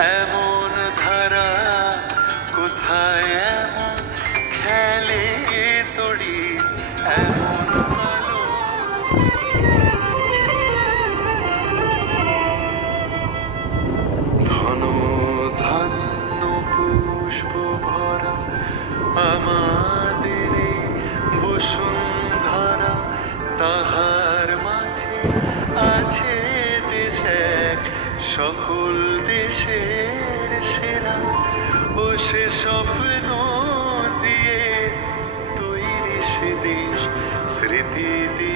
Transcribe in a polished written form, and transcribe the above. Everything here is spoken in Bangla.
এমন ধারা কোথায় এমন খেলে তড়ি এমন কালো ধন ধান্য পুষ্প ভরা আমাদের বসুন্ধরা তাহার মাঝে আছে দেশ এক সকল দেশের সেরা ও সে স্বপ্ন দিয়ে তৈরি সে দেশ স্মৃতি দিয়ে